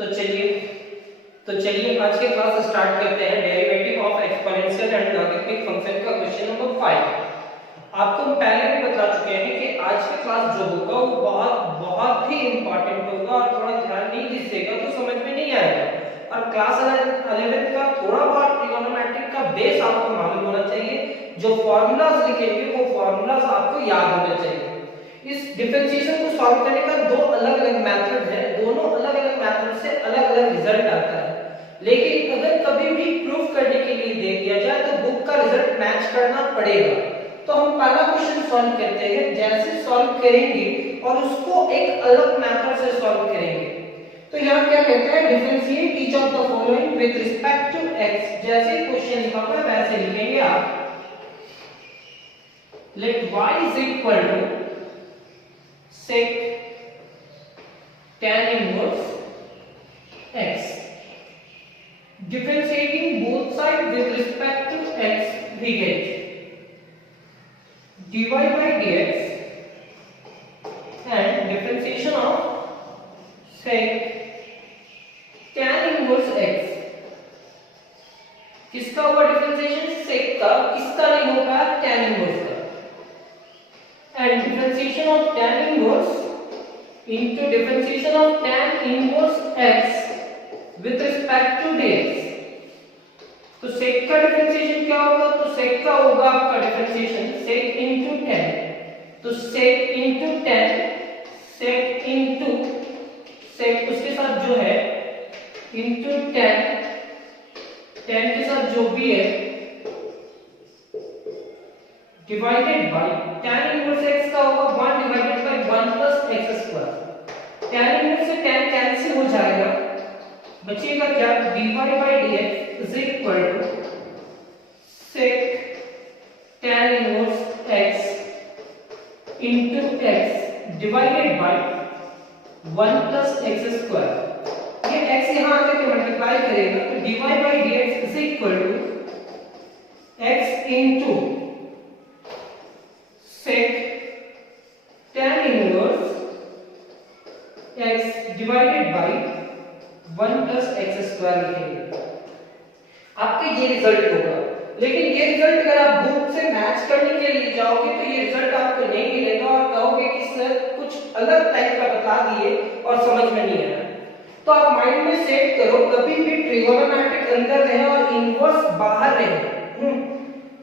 तो चलिए आज के क्लास स्टार्ट करते हैं। Derivative of exponential and logarithmic function का क्वेश्चन नंबर 5। आपको हम पहले भी बता चुके हैं कि आज का क्लास जो होगा वो बहुत ही इंपॉर्टेंट होगा और थोड़ा ध्यान नहीं दीजिएगा तो समझ में नहीं आएगा। और क्लास 11 का थोड़ा बहुत ट्रिगोनोमेट्रिक का बेस आपको मालूम होना चाहिए। जो फॉर्मूलाज लिखेंगे वो फॉर्मूलाज आपको याद होने चाहिए। इस डिफरेंशिएशन को सॉल्व करने का दो अलग-अलग मेथड है, दोनों अलग-अलग मेथड से अलग-अलग रिजल्ट आता है। लेकिन अगर कभी भी प्रूफ करने के लिए दे दिया जाए तो बुक का रिजल्ट मैच करना पड़ेगा। तो हम पहला क्वेश्चन सॉल्व करते हैं। जैसे सॉल्व करेंगे और उसको एक अलग मेथड से सॉल्व करेंगे तो यहाँ क्या कहते हैं, differentiate each of the following with respect to x। जैसे क्वेश्चन लिखा हुआ है वैसे लिखेंगे आप। Let y is equal to sec tan inverse x. Differentiating both sides with respect to x, we get dy by dx and differentiation of sec tan inverse x. किसका होगा differentiation? sec का। किसका नहीं होगा? tan inverse का। and differentiation of tan inverse into differentiation of tan inverse x with respect to dx. तो sec का differentiation क्या होगा? तो sec का होगा आपका डिफरेंशिएशन sec into tan। तो sec into tan, sec into sec उसके साथ जो है into tan, tan के साथ जो भी है divided by tan inverse x का होगा 1 divided by 1 plus x square. tan inverse से tan कैंसिल हो जाएगा, बचेगा क्या? dy by dx is equal to sec tan inverse x into x divided by 1 plus x square. ये x यहां आके मल्टीप्लाई करेगा तो dy by dx is equal to x into sec tan inverse x divided by 1 plus x square लिखेंगे। आपके ये result होगा। लेकिन ये रिजल्ट अगर आप बुक से मैच करने के लिए जाओगे तो ये रिजल्ट आपको नहीं मिलेगा और कहोगे कि सर कुछ अलग टाइप का बता दिए और समझ में नहीं आया। तो आप माइंड में सेट करो, कभी भी ट्रिगोनोमेट्रिक अंदर रहे और इनवर्स बाहर रहे।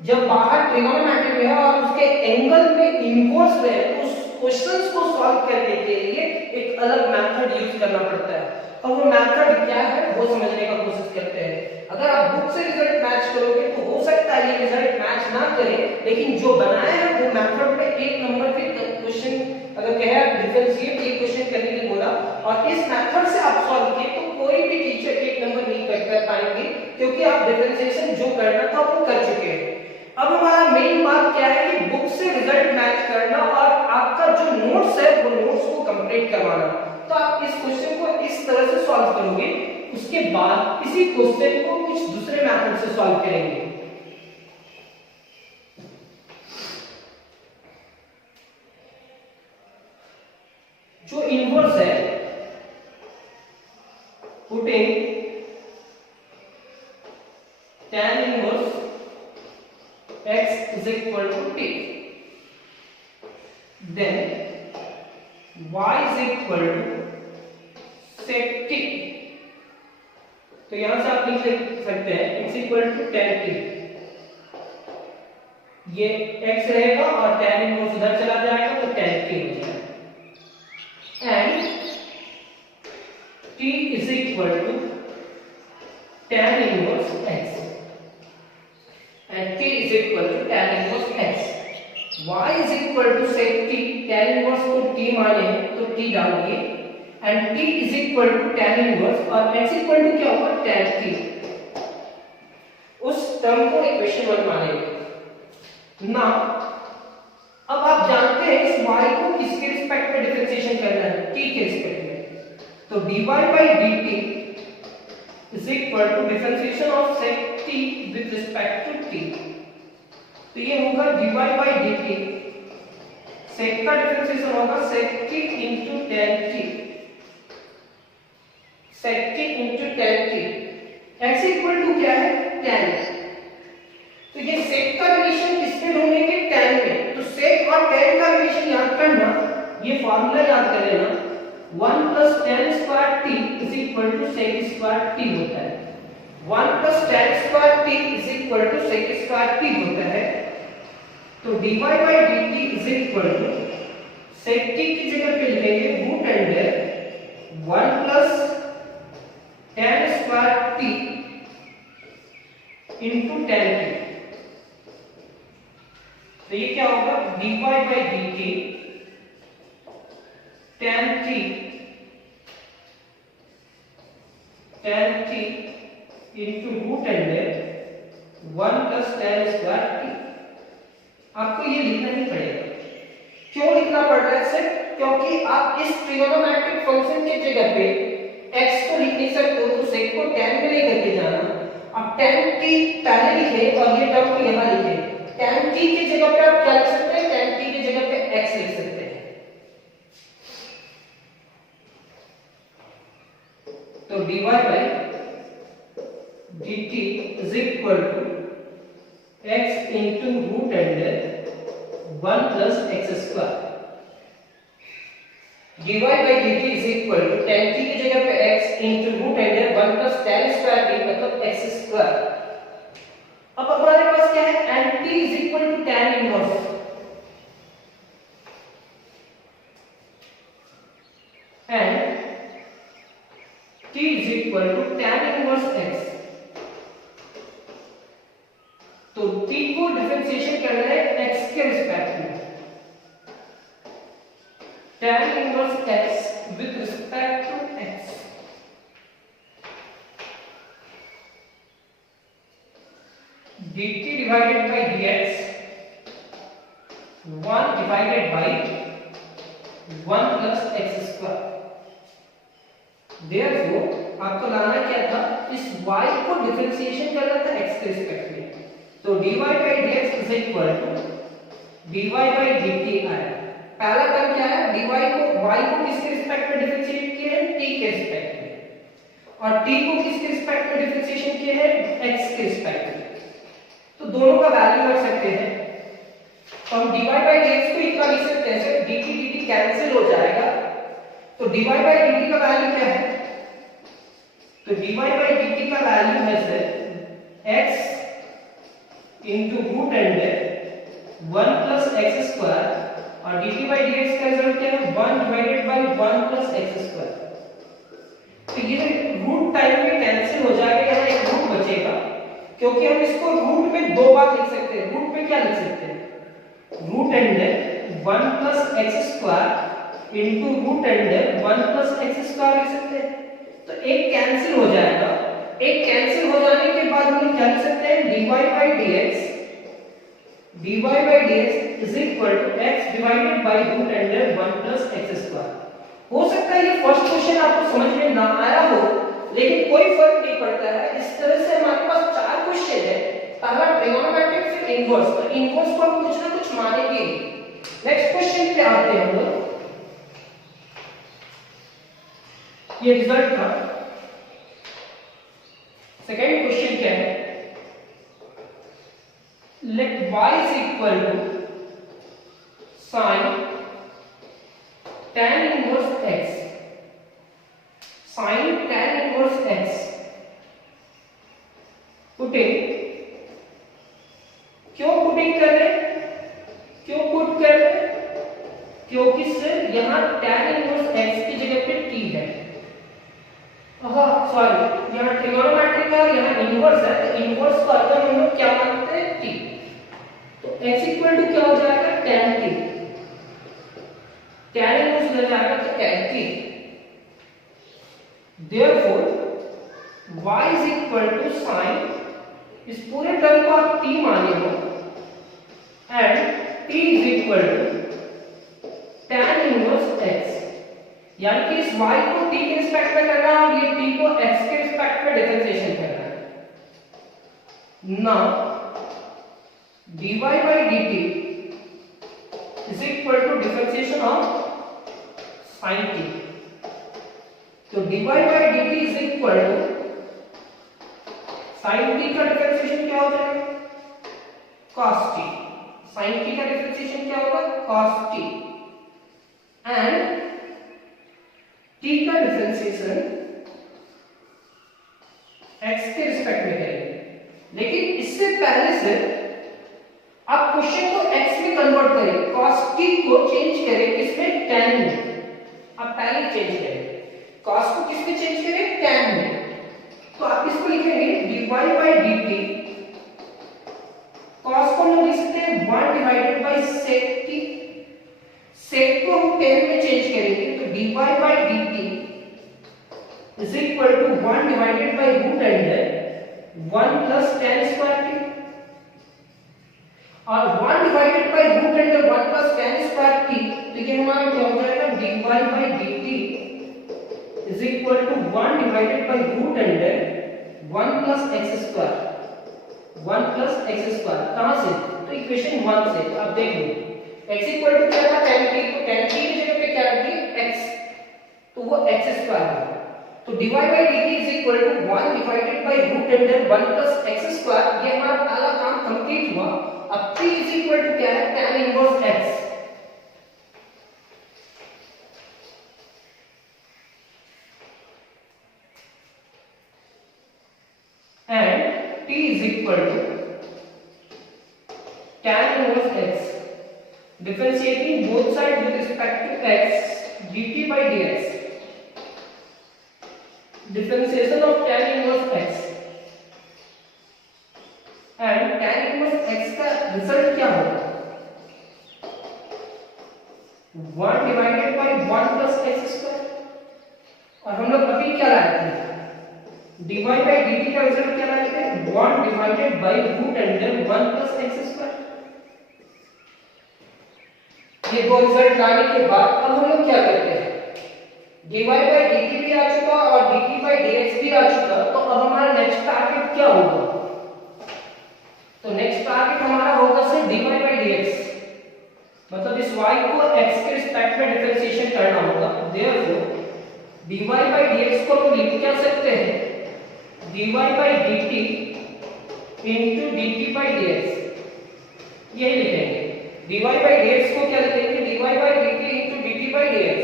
जब बाहर ट्रिगोनोमेट्रिक में और उसके एंगल में इनवर्स रहे तो उस क्वेश्चंस को सॉल्व करने के लिए एक अलग मेथड यूज करना पड़ता है। और वो मेथड क्या है वो समझने का कोशिश करते हैं। अगर आप बुक से रिजल्ट मैच करोगे तो हो सकता है ये रिजल्ट मैच ना करे, लेकिन जो बनाया है वो मेथड में एक नंबर के क्वेश्चन अगर कहे डिफरेंशिएट ये क्वेश्चन करने के लिए बोला और इस मेथड से आप सॉल्व किए तो कोई भी टीचर एक नंबर नहीं कर पाएंगे, क्योंकि आप डिफरेंशिएशन जो करना था वो कर चुके हैं। अब हमारा मेन बात क्या है कि बुक से रिजल्ट मैच करना और आपका जो नोट्स है वो नोट्स को कंप्लीट करवाना। तो आप इस क्वेश्चन को इस तरह से सॉल्व करोगे, उसके बाद इसी क्वेश्चन को कुछ दूसरे मेथड से सॉल्व करेंगे। जो इनवर्स है putting tan inverse x is equal to t, then y is equal to sec t। तो यहां से आप लिख सकते हैं x equal to tan t। ये x रहेगा और tan इनवर्स उधर चला जाएगा तो tan t हो जाएगा। And t is equal to tan inverse x and t is equal to tan inverse x। y is equal to sec t, tan inverse को t माने तो t डालिए and t is equal to tan inverse और x equal to क्या होगा? tan t। उस term को equation 1 मानेंगे ना। अब आप जानते हैं इस y को किसके रिस्पेक्ट में डिफरेंशिएशन करना है? t के रिस्पेक्ट में। तो dy by dt is equal to differentiation of sec t with respect to t। तो ये होगा dy by dt sec का डिफरेंशिएशन होगा sec t into tan t। sec t into tan t, x equal to क्या है tan। तो ये sec का रिलेशन किसमें ढूंढेंगे tan में, तो sec और tan का रिलेशन याद करना, ये फार्मूला याद कर लेना, 1 plus tan square t is equal to sec square t होता है। 1 plus tan square t is equal to sec square t होता है। तो dy by dt is equal to sec t की जगह पे लिखेंगे root under 1 plus tan square t into tan t। तो ये क्या होगा dy by dt tan t into root under 1 plus tan square t। आपको ये लिखना ही पड़ेगा। क्यों लिखना पड़ रहा है सिर्फ क्योंकि आप इस ट्रिगोनोमेट्रिक फंक्शन की जगह पे x को लिख नहीं सकते हो, तो sec को tan में लेकर के जाना। अब tan t पहले लिखे और ये टर्म को यहाँ लिखे। tan t की जगह पे आप क्या लिख सकते हैं, tan t की जगह पे x लिख सकते हैं। तो dy by dt is equal to x into root under 1 plus x square। dy by dt is equal to tan t की जगह पे x into root under 1 plus tan square t मतलब x square। अब हमारे पास क्या है, and t is equal to tan inverse, and t is equal to tan inverse x। तो t को डिफरेंशिएशन करना है x के रिस्पेक्ट में, tan inverse x with respect to x। dt divided by dx 1 divided by 1 plus x square। Therefore आपको लाना क्या था, इस y को डिफरेंशिएशन करना था x के रिस्पेक्ट में। तो dy by dx is equal to dy by dt आया। पहला टर्म क्या है, dy को y को किसके रिस्पेक्ट में डिफरेंशिएट किया है, t के रिस्पेक्ट में, और t को किसके रिस्पेक्ट में डिफरेंशिएशन किया है, x के रिस्पेक्ट में। तो दोनों का वैल्यू रख सकते हैं। तो हम dy by dx को इतना लिख सकते हैं, सिर्फ dt dt कैंसिल हो जाएगा। तो dy by dt का वैल्यू क्या है, तो dy by dt का वैल्यू है sir x into root under 1 plus x square, और dt by dx का रिजल्ट क्या है 1 divided by 1 plus x square। तो ये रूट टाइम में कैंसिल हो जाएगा, यहाँ एक रूट बचेगा, क्योंकि हम इसको रूट में दो बार लिख सकते हैं। रूट में क्या लिख सकते हैं, root under 1 plus x square into root under 1 plus x square लिख सकते हैं। तो एक कैंसिल हो जाएगा, एक कैंसिल हो जाने के बाद हम क्या लिख सकते हैं, dy by dx is equal to x divided by root under 1 plus x square। हो सकता है ये फर्स्ट क्वेश्चन आपको समझ में ना आया हो, लेकिन कोई फर्क नहीं पड़ता है। इस तरह से हमारे पास चार क्वेश्चन है, पहला ट्रिगोनोमेट्रिक, फिर इनवर्स। तो इनवर्स को हम कुछ ना कुछ मानेंगे। नेक्स्ट क्वेश्चन पे आते हैं हम लोग। ये रिजल्ट था। सेकेंड क्वेश्चन क्या है, let y is equal to sin tan inverse x, sin tan inverse x putting. क्यों पुटिंग कर रहे हैं, क्यों पुट कर रहे हैं, क्योंकि सर यहाँ tan inverse x की जगह पे t है। सॉरी, यहाँ ट्रिगोनोमेट्रिक है और यहाँ इनवर्स है, तो इनवर्स को अगर हम लोग क्या मानते हैं, t। तो x इक्वल टू क्या हो जाएगा, tan t। tan इनवर्स हो जाएगा तो tan t। Therefore y is equal to sin, इस पूरे टर्म को आप t माने हो, and t is equal to tan inverse x। यानी कि इस y को t के रिस्पेक्ट में करना है और ये t को x के रिस्पेक्ट में डिफरेंशिएशन करना है। Now dy by dt is equal to differentiation of sin t। तो dy by dt is equal to sin t का डिफरेंशिएशन क्या हो जाएगा cos t, sin t का डिफरेंशिएशन क्या होगा cos t एंड t का डिफरेंशिएशन x के रिस्पेक्ट में करेंगे। लेकिन इससे पहले से आप क्वेश्चन को x में कन्वर्ट करें, cos t को चेंज करें किसमें tan में, आप पहले चेंज करें cos को किसमें चेंज करें tan में। तो आप इसको लिखेंगे dy by dt, cos को हम लिख सकते हैं 1 divided bye sec t, sec को हम tan में चेंज करेंगे तो dy by dt is equal to 1 divided by root under 1 plus tan square t, और 1 divided by root under 1 plus tan square t, तो ये हमारा क्या हो जाएगा dy by dt is equal to 1 divided by root under 1 plus x square, 1 plus x square कहां से, तो इक्वेशन 1 से। अब देख लो x इक्वल टू क्या था tan t, तो tan t की जगह पे क्या रख दिए x, तो वो x स्क्वायर है। तो dy by dt is equal to 1 divided by root under 1 plus x square, ये हमारा पहला काम कंप्लीट हुआ। अब t is equal to क्या है tan inverse x, and t is equal to tan inverse x, differentiating both sides with respect to x, dt by dx, differentiation of tan inverse x, and tan inverse x का result क्या होगा 1 divided by 1 plus x square, और हम लोग अभी क्या लाए थे dy by dt का रिजल्ट क्या लाए थे 1 divided by root under 1 plus x square। ये दो रिजल्ट लाने के बाद अब हम लोग क्या करते हैं dy by dt भी आ चुका और dt by dx भी आ चुका, तो अब हमारा नेक्स्ट टारगेट क्या होगा, तो नेक्स्ट टारगेट हमारा होगा से dy by dx, मतलब इस y को x के रिस्पेक्ट में डिफरेंशिएशन करना होगा। देयरफॉर dy by dx को हम लिख क्या सकते हैं dy by dt into dt by dx, यही लिखेंगे। dy by dx को क्या लिखेंगे dy by dt into dt by dx।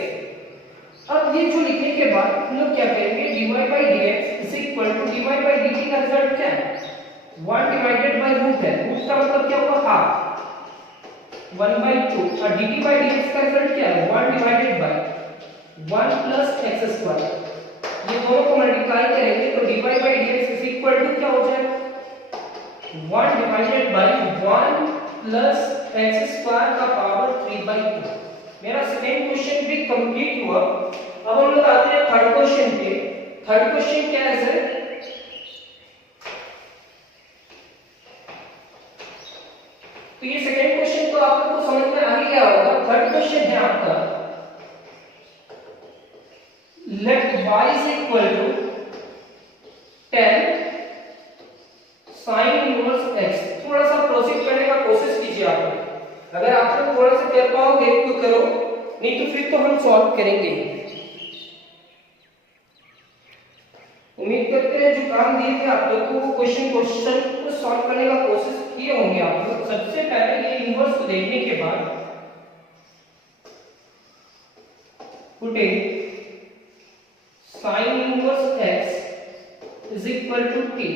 अब ये जो लिखने के बाद हम लोग क्या करेंगे dy by dx is equal to dy by dt का रिजल्ट क्या है 1 divided by root है, रूट का मतलब क्या होगा हाफ 1/2, और dt by dx का रिजल्ट क्या है 1 divided by 1 plus x square। ये दोनों को मल्टीप्लाई करेंगे तो dy by dx is equal to क्या हो जाएगा 1 divided by 1 plus x square का पावर 3/2। मेरा सेकंड क्वेश्चन भी कंप्लीट हुआ। अब हम लोग आते हैं थर्ड क्वेश्चन पे। थर्ड क्वेश्चन क्या है सर, तो ये सेकंड क्वेश्चन तो आप लोगों को समझ में आ ही गया होगा। थर्ड क्वेश्चन है आपका late y is equal to 10 sin inverse x। थोड़ा सा प्रोसीड करने का कोशिश कीजिए आप, अगर आप लोग थोड़ा सा कर पाओगे तो करो, नहीं तो फिर तो हम सॉल्व करेंगे। उम्मीद करते हैं जो काम दिए थे आप लोग को वो क्वेश्चन को सॉल्व करने का कोशिश किए होंगे आप लोग। सबसे पहले ये इनवर्स को देखने के बाद putting sin inverse x is equal to t,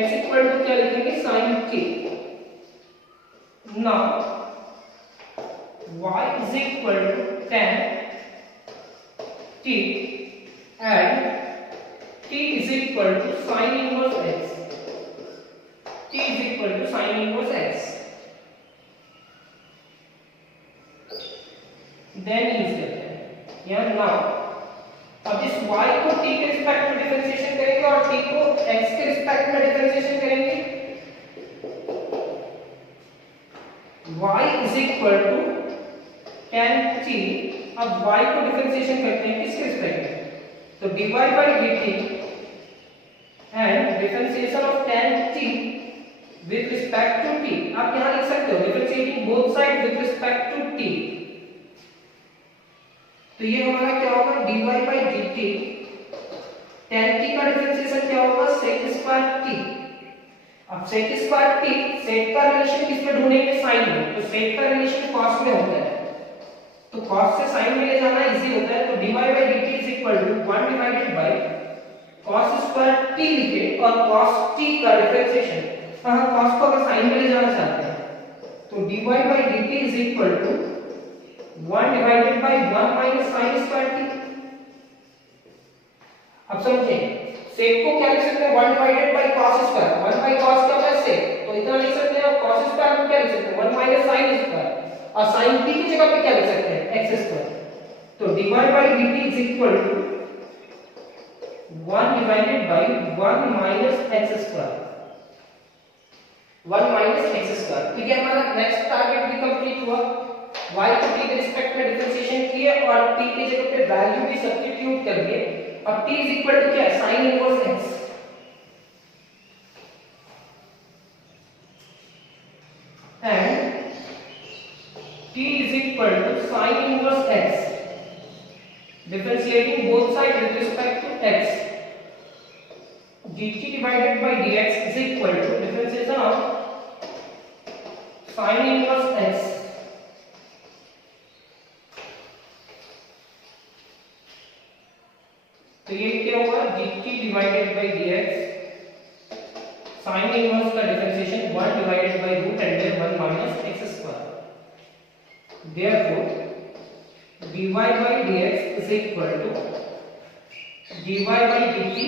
x equal to क्या लिखेंगे sin t। now y is equal to tan t and t is equal to sin inverse x, t is equal to sin inverse x। then use करते हैं यहाँ now। अब इस y को t के respect में डिफरेंशिएशन करेंगे और t को x के रिस्पेक्ट में डिफरेंशिएशन करेंगे। y is equal to tan t। अब y को डिफरेंशिएशन करते हैं किसके रिस्पेक्ट में, तो dy by dt and differentiation of tan t with respect to t। आप यहां लिख सकते हो differentiating both sides with respect to t, तो ये हमारा क्या होगा dy dy by dt tan t का डिफरेंशिएशन क्या होगा sec स्क्वायर t। अब sec स्क्वायर t sec का रिलेशन किस में ढूंढेंगे sin में, तो sec का रिलेशन cos में होता है, तो cos से sin में ले जाना इजी होता है, तो dy by dt is equal to 1 divided by cos square t लिखे और cos t का डिफरेंशिएशन हां cos को अगर sin में ले जाना चाहते हैं तो dy by dt is equal to 1 divided by 1 minus sin square t। अब समझें sec को क्या लिख सकते हैं 1 divided by cos square, 1 by cos क्या होता है sec, तो इतना लिख सकते हैं, और cos स्क्वायर को क्या लिख सकते हैं 1 minus sin स्क्वायर, और sin t की जगह पे क्या लिख सकते हैं x स्क्वायर, तो dy by dt is equal to 1 divided by 1 minus x square, 1 minus x square. ठीक है, हमारा नेक्स्ट टारगेट भी कंप्लीट हुआ, y को t के रिस्पेक्ट में डिफरेंशिएशन किए और t की जगह पे वैल्यू भी सब्स्टिट्यूट कर दिए। अब t is equal to क्या है sin inverse x, and t is equal to sin inverse x, differentiating both sides with respect to x, dt divided by dx is equal to differentiation of sin inverse x तो ये क्या होगा dt divided by dx sin inverse का differentiation 1 divided by root under 1 minus x square, therefore dy by dx is equal to dy by dt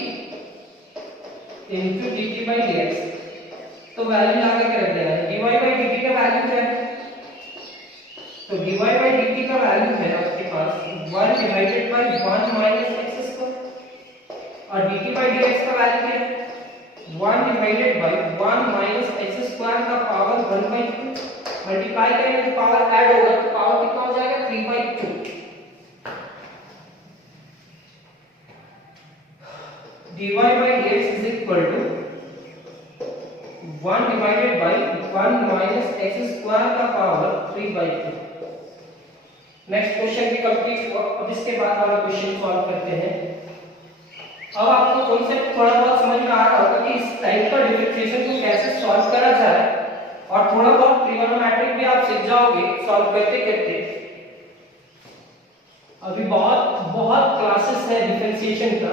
into dt by dx, तो value लगा के रख देना है। dy by dt का value क्या है, तो dy by dt का वैल्यू है आपके पास 1 divided by 1 minus x square, और dt by dx का वैल्यू क्या है 1 divided by 1 minus x square का पावर 1 by 2, मल्टीप्लाई करेंगे तो पावर ऐड होगा, तो पावर कितना हो जाएगा 3 by 2। dy by dx is equal to 1 divided by 1 minus x square का पावर 3 by 2। नेक्स्ट क्वेश्चन भी कंप्लीट हुआ, अब इसके बाद वाला क्वेश्चन सॉल्व करते हैं। अब आपको कॉन्सेप्ट थोड़ा बहुत समझ में आ रहा होगा कि इस टाइप का डिफरेंशिएशन को कैसे सॉल्व करा जाए, और थोड़ा बहुत ट्रिगोनोमेट्रिक भी आप सीख जाओगे सॉल्व करते करते। अभी बहुत बहुत क्लासेस है डिफरेंशिएशन का,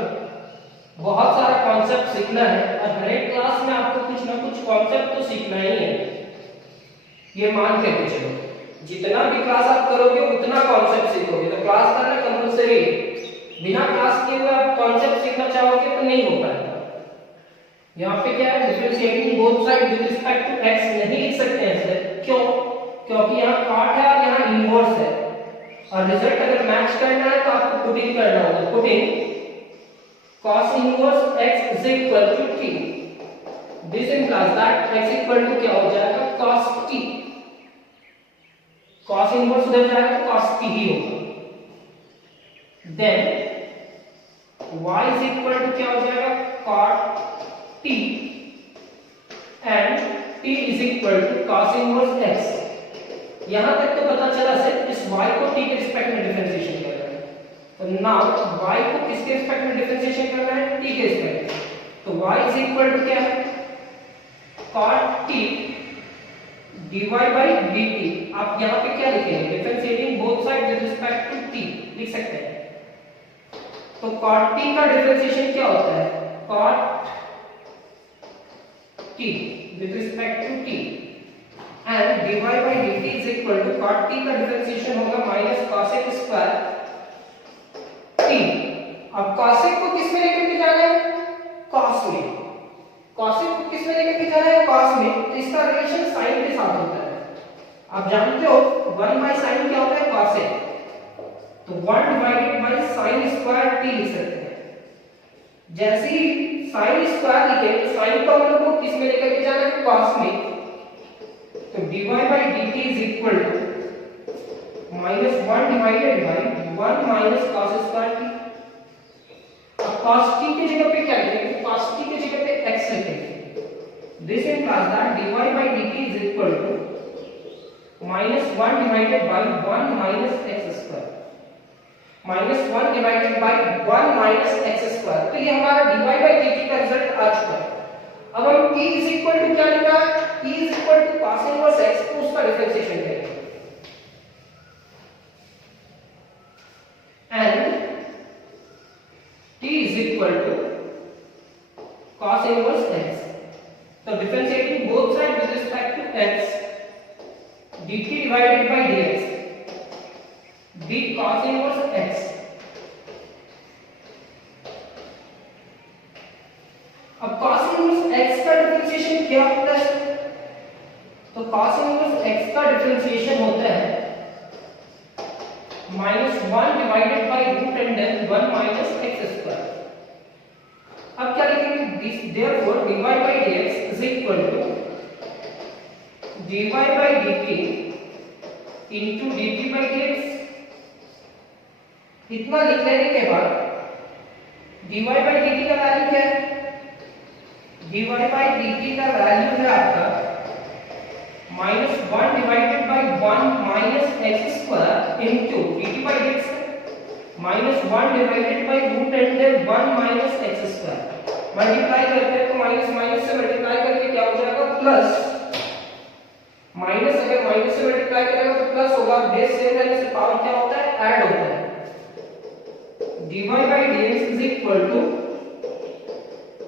बहुत सारा कॉन्सेप्ट सीखना है, और हर एक क्लास में आपको कुछ ना कुछ कॉन्सेप्ट तो सीखना ही है, ये मान के चलो। जितना भी क्लास आप करोगे उतना कॉन्सेप्ट सीखोगे, तो क्लास करना कंपलसरी है, बिना क्लास किए हुए आप कॉन्सेप्ट सीखना चाहोगे तो नहीं हो पाएगा। यहाँ पे क्या है differentiating both side with respect to x नहीं लिख सकते हैं सर, क्यों, क्योंकि यहाँ कॉट है और यहाँ इनवर्स है, और रिजल्ट अगर मैच करना है तो आपको पुटिंग करना होगा, putting cos inverse x is equal to t, this implies that x equal to क्या हो जाएगा cos t, cos इनवर्स उधर जाएगा तो cos t ही होगा, then y is equal to क्या हो जाएगा cot t and t is equal to cos inverse x। यहां तक तो पता चला सिर्फ इस y को t के रिस्पेक्ट में डिफरेंशिएशन कर रहा है, तो नाउ y को किसके रिस्पेक्ट में डिफरेंशिएशन करना है t के रिस्पेक्ट में, तो y is equal to क्या है cot t dy by dt। आप यहां पे क्या लिखेंगे differentiating both side with respect to t लिख सकते हैं, तो cot t का डिफरेंशिएशन क्या होता है cot t with respect to t, and dy by dt is equal to cot t का डिफरेंशिएशन होगा minus cosec स्क्वायर t। अब cosec को किस में लेकर के जाना है cos में, cosec को किस में लेकर के जाना है cos में, तो इसका रिलेशन sin के साथ होता है। आप जानते हो 1 by sin क्या होता है cosec, तो 1 divided by sin square t लिख सकते हैं। जैसे ही sin स्क्वायर लिखे sin को हम लोग को किस में लेकर के जाना है cos में, तो dy by dt is equal to -1 divided by 1 minus cos square t। अब cos t की जगह पे क्या लिखेंगे cos t की जगह पे x लिखेंगे, this implies that dy by dt is equal to -1 divided by 1 minus x square। Minus 1 divided by 1 minus x square. तो ये हमारा dy बाय dt का रिजल्ट आ चुका है। अब हम t इज इक्वल टू क्या लिखा है, t is equal to cos inverse x, तो उसका डिफरेंशिएशन करेंगे and t is equal to cos inverse x। तो differentiating both side with respect to x, dt divided by dx d cos inverse x। अब cos inverse x का differentiation क्या होता है, तो cos इनवर्स x का differentiation होता है -1 divided by root and then 1 minus x square. अब क्या लिखेंगे, therefore dy by dx is equal to dy by dt into dt by dx। इतना लिख लेने के बाद dy by dt का वैल्यू क्या है, dy by dt का वैल्यू है आपका -1 divided by 1 minus x square into dt by dx -1 divided by root and then 1 minus x square. Multiply करते हैं तो माइनस माइनस से मल्टीप्लाई करके क्या हो जाएगा प्लस, माइनस अगर माइनस से मल्टीप्लाई करेगा तो प्लस होगा, बेस सेम रहने से पावर क्या होता है, ऐड होता है। dy by dx is equal to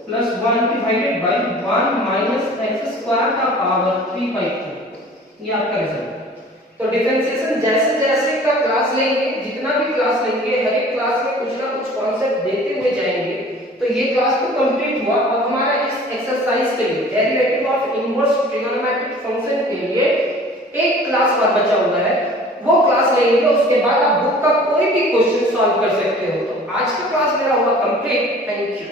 plus 1 divided by 1 minus x square का पावर 3/2। ये आपका रिजल्ट। तो डिफरेंशिएशन जैसे जैसे का क्लास लेंगे, जितना भी क्लास लेंगे, हर एक क्लास में कुछ ना कुछ कॉन्सेप्ट देते हुए जाएंगे। तो ये क्लास तो कंप्लीट हुआ। अब हमारा इस एक्सरसाइज के लिए derivative of inverse trigonometric function के लिए एक क्लास और बचा हुआ है, वो क्लास लेंगे। उसके बाद आप बुक का कोई भी क्वेश्चन सॉल्व कर सकते हो। तो आज का क्लास मेरा हुआ कंप्लीट। Thank you.